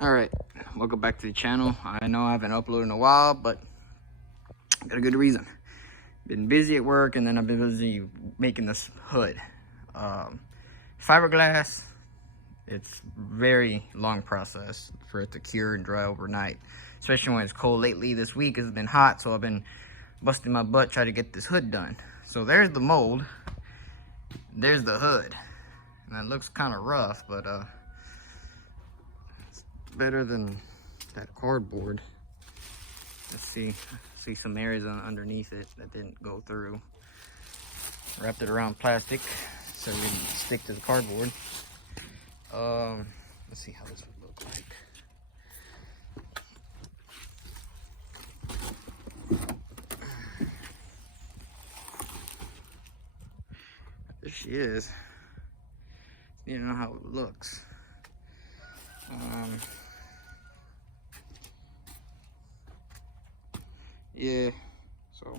Alright, welcome back to the channel. I know I haven't uploaded in a while, but I got a good reason. Been busy at work, and then I've been busy making this hood. Fiberglass, it's very long process for it to cure and dry overnight, especially when it's cold. Lately this week has been hot, so I've been busting my butt trying to get this hood done. So there's the mold, there's the hood, and it looks kind of rough, but better than that cardboard. Let's see some areas underneath it that didn't go through. Wrapped it around plastic so it didn't stick to the cardboard. Let's see how this would look like. There she is. You know how it looks. Yeah, so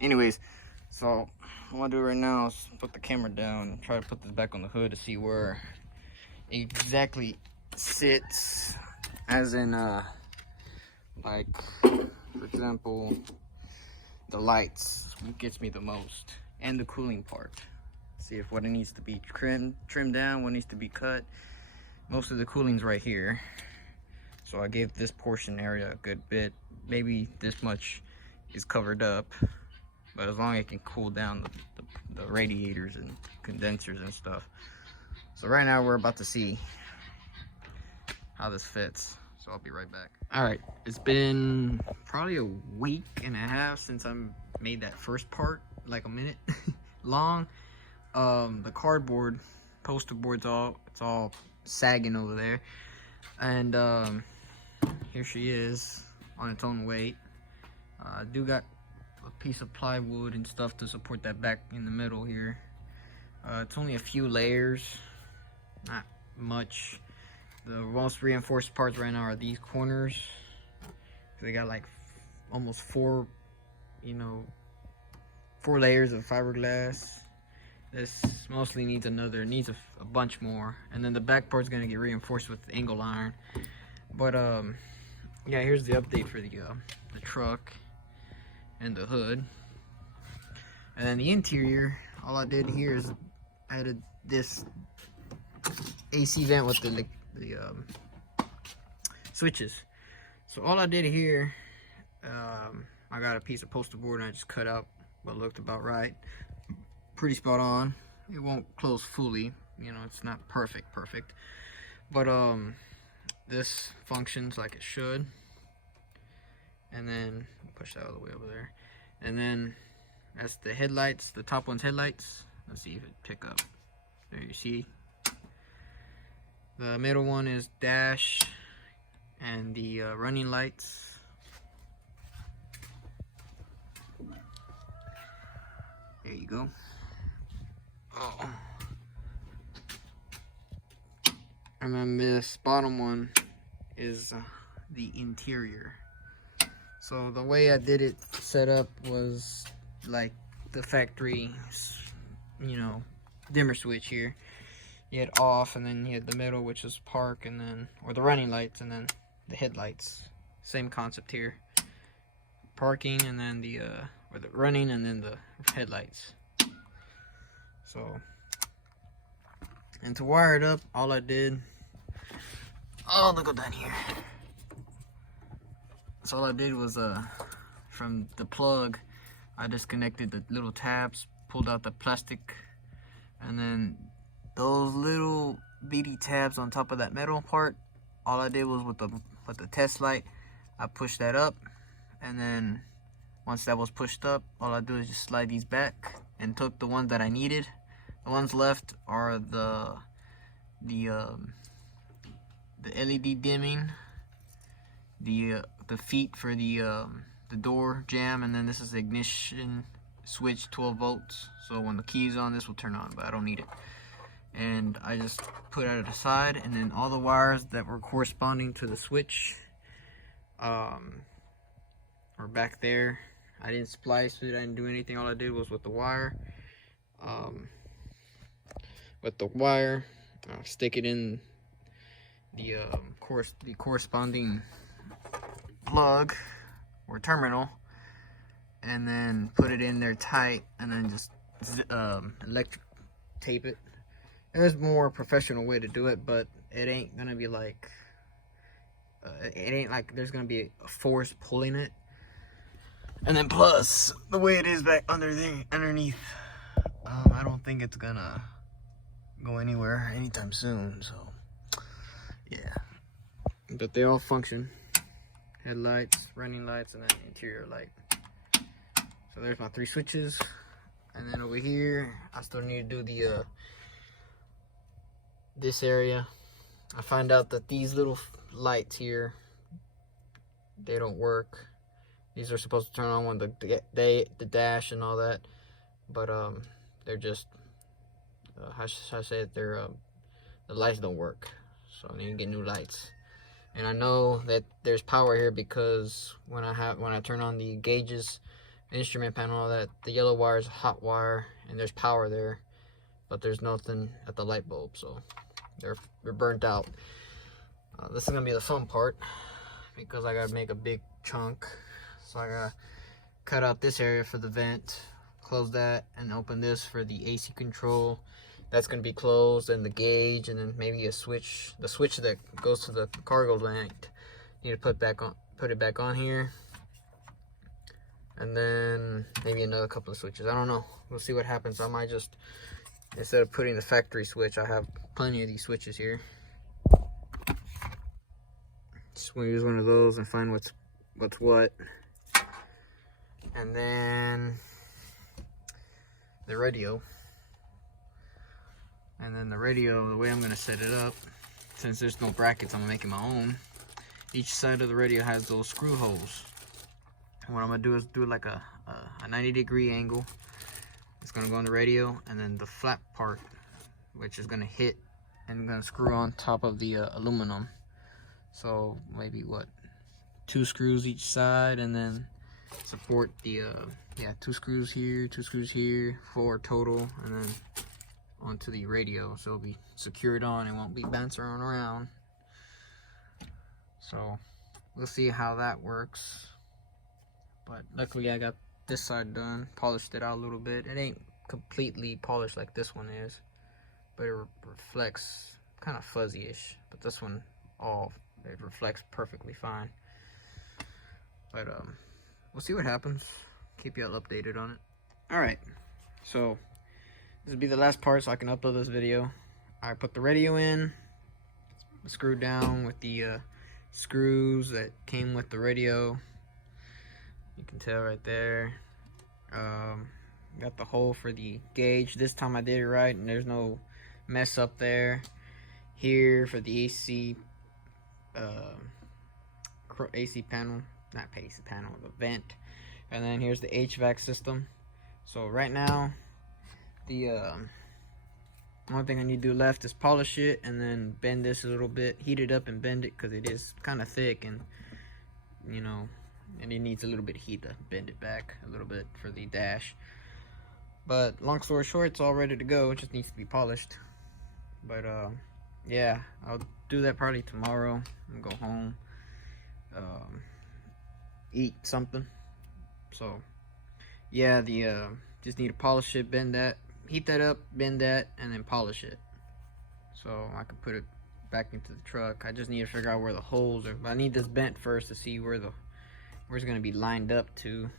anyways, so what I want to do right now is put the camera down and try to put this back on the hood to see where it exactly sits, as in like, for example, the lights, what gets me the most, and the cooling part. See if what it needs to be trimmed down, what needs to be cut. Most of the cooling's right here. So I gave this portion area a good bit. Maybe this much is covered up, but as long as it can cool down the radiators and condensers and stuff. So right now we're about to see how this fits. So I'll be right back. All right, it's been probably a week and a half since I made that first part, like a minute long. The cardboard, poster board's it's all sagging over there, and here she is on its own weight. I do got a piece of plywood and stuff to support that back in the middle here. It's only a few layers, not much. The most reinforced parts right now are these corners. They got like almost four layers of fiberglass. This mostly needs a bunch more, and then the back part's gonna get reinforced with angle iron. But yeah, here's the update for the truck and the hood. And then the interior, all I did here is added this AC vent with the switches. So all I did here, I got a piece of poster board and I just cut out what looked about right. Pretty spot on. It won't close fully, it's not perfect, but this functions like it should. And then push that all the way over there, and then that's the headlights, the top one's headlights. Let's see if it pick up. There, you see the middle one is dash and the running lights. There you go. Oh. And then this bottom one is the interior. So the way I did it set up was like the factory, dimmer switch here. You had off, and then you had the middle, which is park, and then, or the running lights, and then the headlights. Same concept here. Parking, and then or the running, and then the headlights. So, and to wire it up, all I did, look down here. So all I did was, from the plug, I disconnected the little tabs, pulled out the plastic, and then those little beady tabs on top of that metal part, all I did was with the test light, I pushed that up, and then once that was pushed up, all I do is just slide these back and took the ones that I needed. The ones left are the LED dimming, the feet for the door jamb, and then this is the ignition switch, 12 volts. So when the key is on, this will turn on, but I don't need it. And I just put it aside, and then all the wires that were corresponding to the switch are back there. I didn't splice it, I didn't do anything. All I did was with the wire, with the wire, stick it in the corresponding plug or terminal, and then put it in there tight, and then just electric tape it. There's a more professional way to do it, but it ain't gonna be like it ain't like there's gonna be a force pulling it. And then plus the way it is back underneath, I don't think it's gonna go anywhere anytime soon. So yeah, but they all function: headlights, running lights, and then interior light. So there's my 3 switches. And then over here, I still need to do the this area. I find out that these little lights here, they don't work. These are supposed to turn on when the dash and all that, but they're just how should I say it? They're the lights don't work, so I need to get new lights. And I know that there's power here because when I turn on the gauges, instrument panel, all that, the yellow wire is a hot wire, and there's power there, but there's nothing at the light bulb, so they're burnt out. This is gonna be the fun part because I gotta make a big chunk. So I gotta cut out this area for the vent, close that, and open this for the AC control. That's gonna be closed, and the gauge, and then maybe a switch, the switch that goes to the cargo light. Need to put it back on here, and then maybe another couple of switches. I don't know. We'll see what happens. I might just, instead of putting the factory switch, I have plenty of these switches here. Just want to use one of those and find what's what. And then the radio. And then the radio, the way I'm going to set it up, since there's no brackets, I'm making my own. Each side of the radio has those screw holes. And what I'm going to do is do like a 90-degree angle. It's going to go on the radio, and then the flat part, which is going to hit and going to screw on top of the aluminum. So maybe what, 2 screws each side, and then support the 2 screws here, 2 screws here, 4 total, and then onto the radio, so it'll be secured on. It won't be bouncing around. So we'll see how that works. But luckily I got this side done, polished it out a little bit. It ain't completely polished like this one is, but it reflects kind of fuzzy-ish. But this one, it reflects perfectly fine. But we'll see what happens. Keep you all updated on it. Alright, so this will be the last part so I can upload this video. I put the radio in, screwed down with the screws that came with the radio. You can tell right there. Got the hole for the gauge. This time I did it right, and there's no mess up there. Here for the AC panel, not AC panel, the vent. And then here's the HVAC system. So right now, the only thing I need to do left is polish it, and then bend this a little bit, heat it up and bend it, because it is kind of thick, and you know, and it needs a little bit of heat to bend it back a little bit for the dash. But long story short, it's all ready to go. It just needs to be polished. But yeah, I'll do that probably tomorrow and go home, eat something. So yeah, just need to polish it, bend that, heat that up, bend that, and then polish it, so I can put it back into the truck. I just need to figure out where the holes are. But I need this bent first to see where it's going to be lined up to,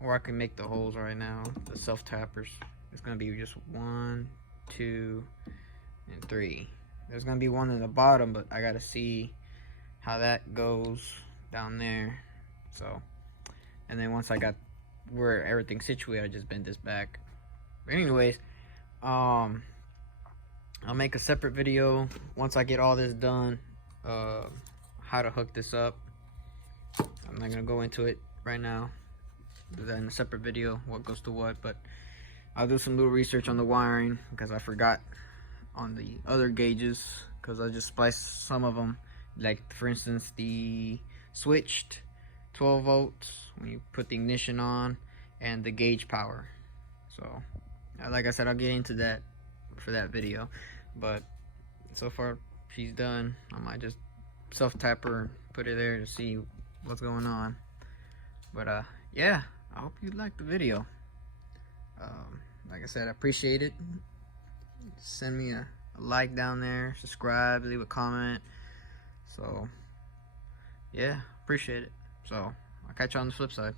or I can make the holes right now, the self tappers. It's going to be just 1, 2, and 3. There's going to be one in the bottom, but I got to see how that goes down there. So, and then once I got where everything's situated, I just bend this back. But anyways, I'll make a separate video once I get all this done, how to hook this up. I'm not gonna go into it right now. Do that in a separate video, what goes to what. But I'll do some little research on the wiring, because I forgot on the other gauges, because I just spliced some of them. Like for instance, the switched 12 volts when you put the ignition on, and the gauge power. So like I said, I'll get into that for that video. But so far she's done. I might just self-tap her and put her there to see what's going on. But yeah, I hope you liked the video. Like I said, I appreciate it. Send me a like down there, subscribe, leave a comment. So yeah, appreciate it. So I'll catch you on the flip side.